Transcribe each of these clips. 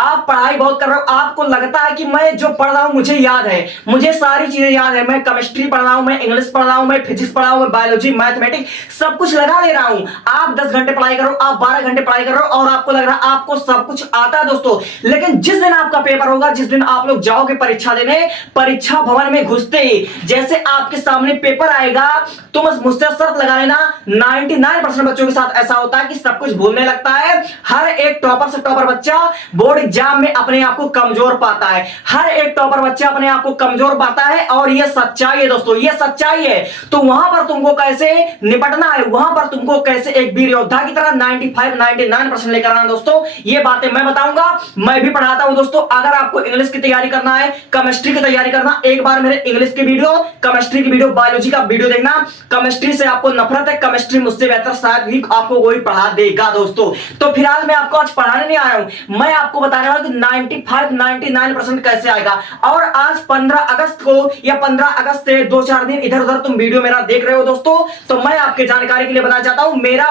आप पढ़ाई बहुत कर रहे हो, आपको लगता है कि मैं जो पढ़ रहा हूं मुझे याद है, मुझे सारी चीजें याद है, मैं केमिस्ट्री पढ़ रहा हूं, मैं इंग्लिश पढ़ रहा हूं, मैं फिजिक्स पढ़ रहा हूं, मैं बायोलॉजी मैथमेटिक्स सब कुछ लगा ले रहा हूं। आप 10 घंटे पढ़ाई करो, आप 12 घंटे पढ़ाई कर रहे हो और आपको लग रहा है आपको सब कुछ आता है दोस्तों। लेकिन जिस दिन आपका पेपर होगा, जिस दिन आप लोग जाओगे परीक्षा देने, परीक्षा भवन में घुसते ही जैसे आपके सामने पेपर आएगा, तुम मुझसे शर्त लगा लेना 99% बच्चों के साथ ऐसा होता है कि सब कुछ भूलने लगता है। हर एक टॉपर से टॉपर बच्चा बोर्ड एग्जाम में अपने आप को कमजोर पाता है, हर एक टॉपर बच्चा अपने आप को कमजोर पाता है और यह सच्चाई है दोस्तों, यह सच्चाई है। तो वहां पर तुमको कैसे निपटना है, वहां पर तुमको कैसे एक वीर योद्धा की तरह 95-99% लेकर आना दोस्तों, ये बातें मैं बताऊंगा। मैं भी पढ़ाता हूं दोस्तों। अगर आपको इंग्लिश की तैयारी करना है, केमिस्ट्री की तैयारी करना, एक बार मेरे इंग्लिश की वीडियो, केमिस्ट्री की वीडियो, बायोलॉजी का वीडियो देखना। केमिस्ट्री से आपको नफरत है, केमिस्ट्री मुझसे बेहतर शायद ही आपको कोई पढ़ा देगा दोस्तों। तो फिलहाल मैं आपको आज पढ़ाने नहीं आया हूं, मैं आपको बताने वाला कि 95-99% कैसे आएगा। और आज 15 अगस्त को या 15 अगस्त से 2-4 दिन इधर उधर तुम वीडियो मेरा देख रहे हो दोस्तों, तो मैं आपके जानकारी के लिए बताना चाहता हूं, मेरा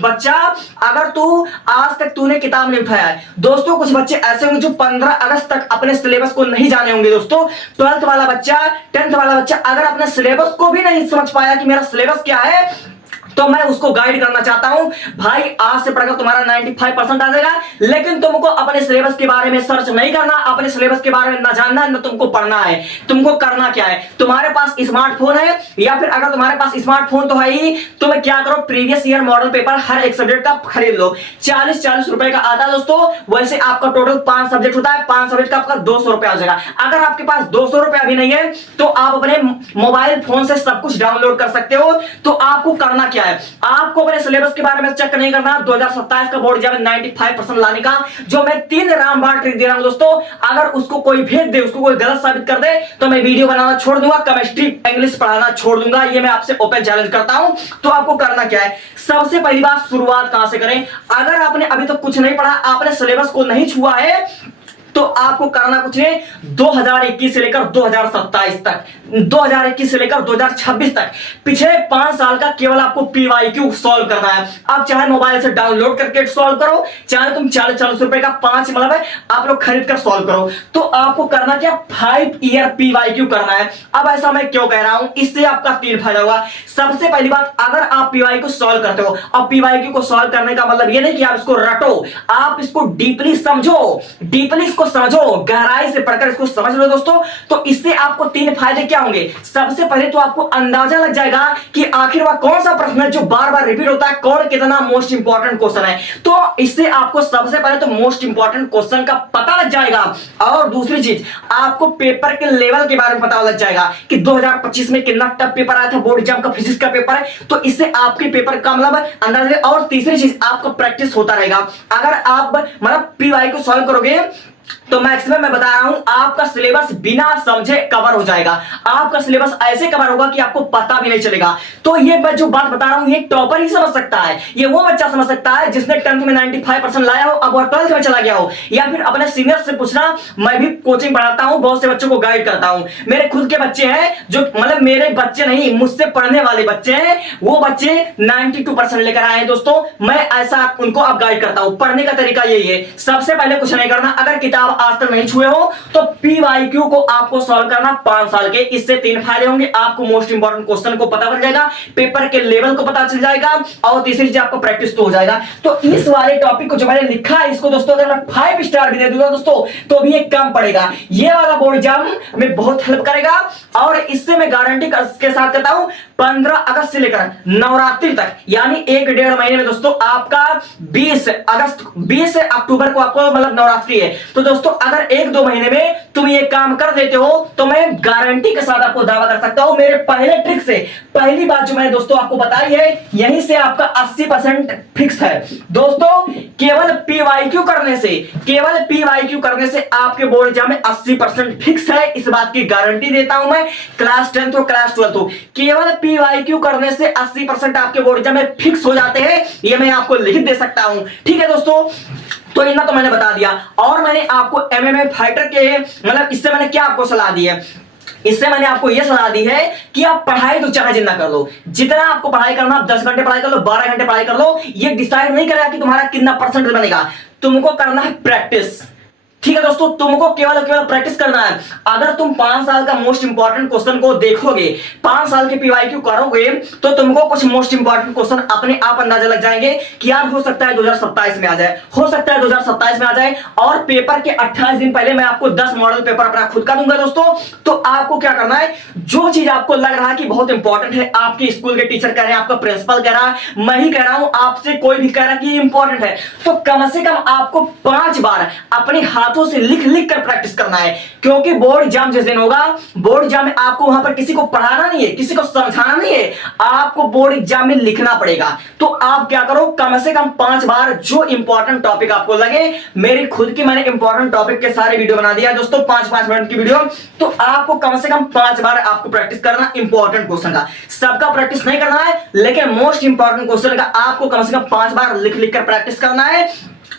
बच्चा अगर तू आज तक तूने किताब नहीं उठाया है दोस्तों, कुछ बच्चे ऐसे होंगे जो 15 अगस्त तक अपने सिलेबस को नहीं जाने होंगे दोस्तों। 12th वाला बच्चा, 10th वाला बच्चा अगर अपने सिलेबस को भी नहीं समझ पाया कि मेरा सिलेबस क्या है, तो मैं उसको गाइड करना चाहता हूं। भाई आज से पढ़कर तुम्हारा 95% आ जाएगा, लेकिन तुमको अपने सिलेबस के बारे में सर्च नहीं करना, अपने सिलेबस के बारे में ना जानना, ना तुमको पढ़ना है। तुमको करना क्या है, तुम्हारे पास स्मार्टफोन है या फिर अगर तुम्हारे पास स्मार्टफोन तो है ही, तुम्हें क्या करो, प्रीवियस ईयर मॉडल पेपर हर एक सब्जेक्ट का खरीद लो। 40-40 रुपए का आता है दोस्तों। वैसे आपका टोटल 5 सब्जेक्ट होता है, 5 सब्जेक्ट का आपका 200 रुपया हो जाएगा। अगर आपके पास 200 रुपया भी नहीं है तो आप अपने मोबाइल फोन से सब कुछ डाउनलोड कर सकते हो। तो आपको करना क्या है, आपको अपने सिलेबस के बारे में चेक नहीं करना। 2027 का बोर्ड एग्जाम 95% लाने का जो मैं 3 रामबाण ट्रिक दे रहा हूं दोस्तों, अगर उसको कोई भेद दे, उसको कोई गलत साबित कर दे, तो मैं वीडियो बनाना छोड़ दूंगा, केमिस्ट्री इंग्लिश पढ़ाना छोड़ दूंगा। ये मैं आपसे ओपन चैलेंज करता हूं। तो आपको करना क्या है, सबसे पहली बात शुरुआत कहां से करें, अगर आपने अभी तक कुछ नहीं पढ़ा, आपने सिलेबस को नहीं छुआ है, तो आपको करना कुछ नहीं, 2021 से लेकर 2027 तक, 2021 से लेकर 2026 तक पिछले 5 साल का केवल आपको पीवाईक्यू सॉल्व करना है। आप चाहे मोबाइल से डाउनलोड करके सॉल्व करो, चाहे तुम 40-40 रुपए का 5 मतलब है आप लोग खरीद कर सॉल्व करो। तो आपको करना क्या, 5 ईयर पीवाईक्यू करना है। अब ऐसा मैं क्यों कह रहा हूं, इससे आपका 3 फायदा होगा। सबसे पहली बात, अगर आप पीवाईक्यू सॉल्व करते हो, अब पीवाईक्यू को सॉल्व करने का मतलब ये नहीं कि आप इसको रटो, आप इसको डीपली समझो, डीपली समझो, गहराई से पढ़कर इसको समझ लो दोस्तों। तो इससे आपको 3 फायदे क्या होंगे। सबसे पहले तो आपको अंदाजा लग जाएगा कि आखिर वह कौन सा प्रश्न है जो बार बार रिपीट होता है, कौन कितना मोस्ट इंपॉर्टेंट क्वेश्चन है। तो इससे आपको सबसे पहले तो मोस्ट इंपॉर्टेंट क्वेश्चन का पता लग जाएगा। और दूसरी चीज, आपको पेपर के लेवल के बारे में पता लग जाएगा कि 2025 में कितना टफ पेपर आया था, बोर्ड एग्जाम का फिजिक्स का पेपर है, तो इससे आपके पेपर का मतलब अंदाजा। और तीसरी चीज, आपका प्रैक्टिस होता रहेगा। अगर आप मतलब पीवाई को सॉल्व करोगे तो मैक्सिमम मैं बता रहा हूं, आपका सिलेबस बिना समझे कवर हो जाएगा। आपका सिलेबस ऐसे कवर होगा कि आपको पता भी नहीं चलेगा। तो ये मैं जो बात बता रहा हूं, ये टॉपर ही समझ सकता है, ये वो बच्चा समझ सकता है जिसने 10th में 95% लाया हो, अब वह 12th में चला गया हो, या फिर अपने सीनियर से पूछना। मैं भी कोचिंग पढ़ाता हूं, बहुत से बच्चों को गाइड करता हूं। मेरे खुद के बच्चे हैं जो मतलब मेरे बच्चे नहीं, मुझसे पढ़ने वाले बच्चे हैं, वो बच्चे 92% लेकर आए हैं दोस्तों। मैं ऐसा उनको अब गाइड करता हूं। पढ़ने का तरीका यही है, सबसे पहले कुछ नहीं करना, अगर किताब आज तक नहीं छुए हो तो पीवाईक्यू को आपको सॉल्व करना 5 साल के। इससे 3 फायदे होंगे, आपको मोस्ट इंपॉर्टेंट क्वेश्चन को पता चल जाएगा, पेपर के लेवल को पता चल जाएगा, और तीसरी चीज आपको प्रैक्टिस तो हो जाएगा। तो इस वाले टॉपिक को जो मैंने लिखा है, इसको दोस्तों अगर मैं 5 स्टार भी दे दूंगा दोस्तों तो भी ये कम पड़ेगा। ये वाला बोर्ड एग्जाम में बहुत हेल्प करेगा, और इससे मैं गारंटी के साथ कहता हूं 15 अगस्त से लेकर नवरात्रि तक, यानी 1-1.5 महीने में दोस्तों आपका 20 अक्टूबर को आपको मतलब नवरात्रि है। तो दोस्तों अगर 1-2 महीने में तुम ये काम कर देते हो तो मैं गारंटी के साथ आपको दावा कर सकता हूं, मेरे पहले ट्रिक से पहली बात जो मैंने दोस्तों आपको बताई है, यहीं से आपका 80% फिक्स है दोस्तों। केवल पीवाईक्यू करने से, केवल पीवाईक्यू करने से आपके बोर्ड एग्जाम में 80% फिक्स है, इस बात की गारंटी देता हूं मैं। क्लास 10th हो, क्लास 12th हो, केवल पीवाईक्यू करने से 80% आपके बोर्ड एग्जाम में फिक्स हो जाते हैं, ये मैं आपको लिख दे सकता हूं। ठीक है दोस्तों, तो इतना तो मैंने बता दिया। और मैंने आपको एमएमए फाइटर के मतलब इससे मैंने क्या आपको सलाह दी है, इससे मैंने आपको यह सलाह दी है कि आप पढ़ाई तो चाहे जितना कर लो, जितना आपको पढ़ाई करना, आप 10 घंटे पढ़ाई कर लो, 12 घंटे पढ़ाई कर लो, ये डिसाइड नहीं करेगा कि तुम्हारा कितना परसेंट बनेगा। तुमको करना है प्रैक्टिस, ठीक है दोस्तों, तुमको केवल केवल प्रैक्टिस करना है। अगर तुम 5 साल का मोस्ट इंपॉर्टेंट क्वेश्चन को देखोगे, 5 साल के पीवाईक्यू करोगे, तो तुमको कुछ मोस्ट इंपॉर्टेंट क्वेश्चन अपने आप अंदाजा लग जाएंगे कि यार हो सकता है 2027 में आ जाए, हो सकता है 2027 में आ जाए। और पेपर के 28 दिन पहले मैं आपको 10 मॉडल पेपर अपना खुद का दूंगा दोस्तों। तो आपको क्या करना है, जो चीज आपको लग रहा है कि बहुत इंपॉर्टेंट है, आपके स्कूल के टीचर कह रहे हैं, आपका प्रिंसिपल कह रहा है, मैं ही कह रहा हूं, आपसे कोई भी कह रहा है कि इंपॉर्टेंट है, तो कम से कम आपको 5 बार अपने हाथों से लिख लिख कर प्रैक्टिस करना है। क्योंकि बोर्ड एग्जाम जिस दिन होगा, बोर्ड एग्जाम में आपको वहां पर किसी को पढ़ाना नहीं है, किसी को समझाना नहीं है, आपको बोर्ड एग्जाम में लिखना पड़ेगा। तो आप क्या करो, कम से कम 5 बार जो इंपॉर्टेंट टॉपिक आपको लगे, मेरी खुद की मैंने इंपॉर्टेंट टॉपिक के सारे वीडियो बना दिया दोस्तों, 5-5 मिनट की वीडियो। तो आपको कम से कम 5 बार आपको प्रैक्टिस करना इंपॉर्टेंट क्वेश्चन का। सबका प्रैक्टिस नहीं करना है, लेकिन मोस्ट इंपॉर्टेंट क्वेश्चन का आपको कम से कम 5 बार लिख लिख कर प्रैक्टिस करना है।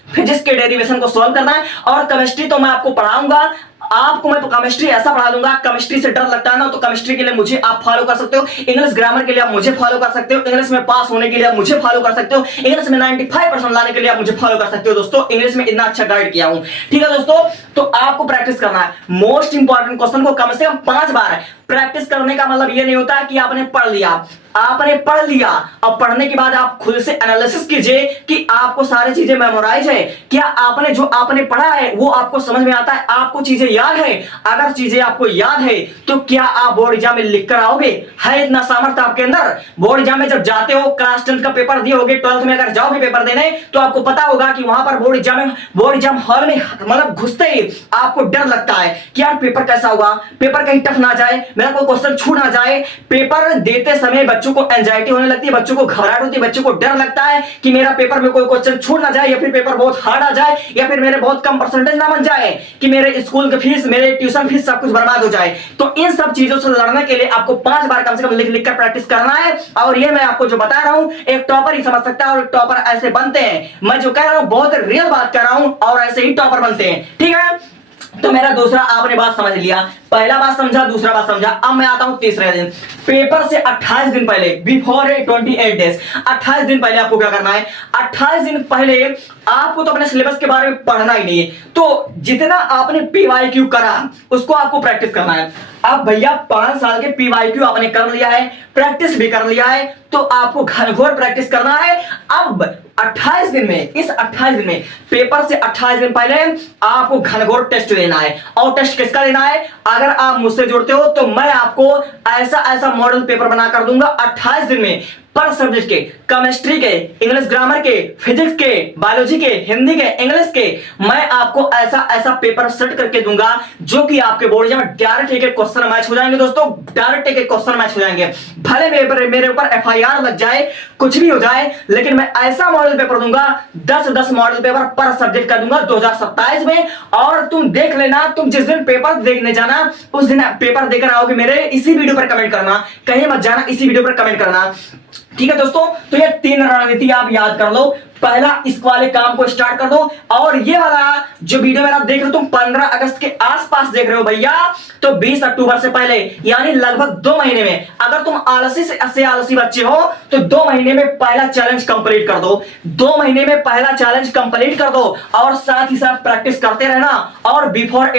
फिजिक्स के डेरिवेशन को सॉल्व करना है। और केमिस्ट्री तो मैं आपको पढ़ाऊंगा, आपको मैं केमिस्ट्री ऐसा पढ़ा दूंगा, केमिस्ट्री से डर लगता है ना, तो केमिस्ट्री के लिए मुझे आप फॉलो कर सकते हो। इंग्लिश ग्रामर के लिए आप मुझे फॉलो कर सकते हो, इंग्लिश में पास होने के लिए आप मुझे फॉलो कर सकते हो, इंग्लिश में 95% लाने के लिए आप मुझे फॉलो कर सकते हो दोस्तों। इंग्लिश में इतना अच्छा गाइड किया हूं, ठीक है दोस्तों। तो आपको प्रैक्टिस करना है मोस्ट इंपॉर्टेंट क्वेश्चन को कम से कम 5 बार। प्रैक्टिस करने का मतलब ये नहीं होता कि आपने पढ़ लिया, आपने पढ़ लिया और पढ़ने के बाद आप खुद से एनालिसिस कीजिए कि आपको सारी चीजें मेमोराइज है, क्या आपने जो आपने पढ़ा है वो आपको समझ में आता है, आपको चीजें याद है। अगर चीजें आपको याद है तो क्या आप बोर्ड एग्जाम में लिख कर आओगे? है इतना सामर्थ्य आपके अंदर? बोर्ड एग्जाम में जब जाते हो, क्लास 10 का पेपर दिए होगे, 12th में अगर जाओगे पेपर देने, तो आपको पता होगा कि वहां पर बोर्ड एग्जाम हॉल में मतलब घुसते ही आपको डर लगता है कि यार पेपर कैसा होगा, पेपर कहीं टफ ना जाए, मेरा कोई क्वेश्चन छूट ना जाए। पेपर देते समय बच्चों को एंजाइटी होने लगती है, बच्चों को घबराहट होती है, बच्चों को डर लगता है कि मेरा पेपर में कोई क्वेश्चन छूट ना जाए, या फिर पेपर बहुत हार्ड आ जाए, या फिर मेरे बहुत कम परसेंटेज ना बन जाए, कि मेरे स्कूल की फीस, मेरे ट्यूशन फीस सब कुछ बर्बाद हो जाए। तो इन सब चीजों से लड़ने के लिए आपको 5 बार कम से कम लिख लिख कर प्रैक्टिस करना है। और ये मैं आपको जो बता रहा हूं, एक टॉपर ही समझ सकता है, और टॉपर ऐसे बनते हैं। मैं जो कह रहा हूं बहुत रियल बात कर रहा हूं, और ऐसे ही टॉपर बनते हैं, ठीक है। तो मेरा दूसरा आपने बात समझ लिया, पहला बात समझा, दूसरा बात समझा। अब मैं आता हूं तीसरे दिन। पेपर से 28 दिन पहले, बिफोर 28 डेज, 28 दिन पहले आपको क्या करना है, 28 दिन पहले आपको तो अपने सिलेबस के बारे में पढ़ना ही नहीं है, तो जितना आपने पीवाईक्यू करा उसको आपको प्रैक्टिस करना है। अब भैया 5 साल के पीवाईक्यू आपने कर लिया है, प्रैक्टिस भी कर लिया है, तो आपको घनघोर प्रैक्टिस करना है। अब 28 दिन में, इस 28 दिन में, पेपर से 28 दिन पहले आपको घनघोर टेस्ट देना है। और टेस्ट किसका देना है? अगर आप मुझसे जुड़ते हो तो मैं आपको ऐसा ऐसा मॉडल पेपर बना कर दूंगा 28 दिन में, पर सब्जेक्ट के, केमिस्ट्री के, इंग्लिश ग्रामर के, फिजिक्स के, बायोलॉजी के, हिंदी के, इंग्लिश के, मैं आपको ऐसा ऐसा पेपर सेट करके दूंगा जो कि आपके बोर्ड में डायरेक्ट एक क्वेश्चन मैच हो जाएंगे दोस्तों, डायरेक्ट एक क्वेश्चन मैच हो जाएंगे। भले मेरे ऊपर FIR लग जाए, कुछ भी हो जाए, लेकिन मैं ऐसा मॉडल पेपर दूंगा, 10-10 मॉडल पेपर पर सब्जेक्ट का दूंगा 2027 में। और तुम देख लेना, तुम जिस दिन पेपर देखने जाना उस दिन पेपर देकर आओगे मेरे, इसी वीडियो पर कमेंट करना, कहीं मत जाना, इसी वीडियो पर कमेंट करना, ठीक है दोस्तों। तो ये 3 रणनीति आप याद कर लो। पहला, इस वाले काम को स्टार्ट कर दो। और ये वाला जो वीडियो मेरा देख रहे हो तुम 15 अगस्त के आसपास देख रहे हो भैया, तो 20 अक्टूबर से पहले, यानी लगभग 2 महीने में, अगर तुम आलसी से आलसी बच्चे हो तो 2 महीने में पहला चैलेंज कंप्लीट कर दो, 2 महीने में पहला चैलेंज कंप्लीट कर दो। और साथ ही साथ प्रैक्टिस करते रहना। और बिफोर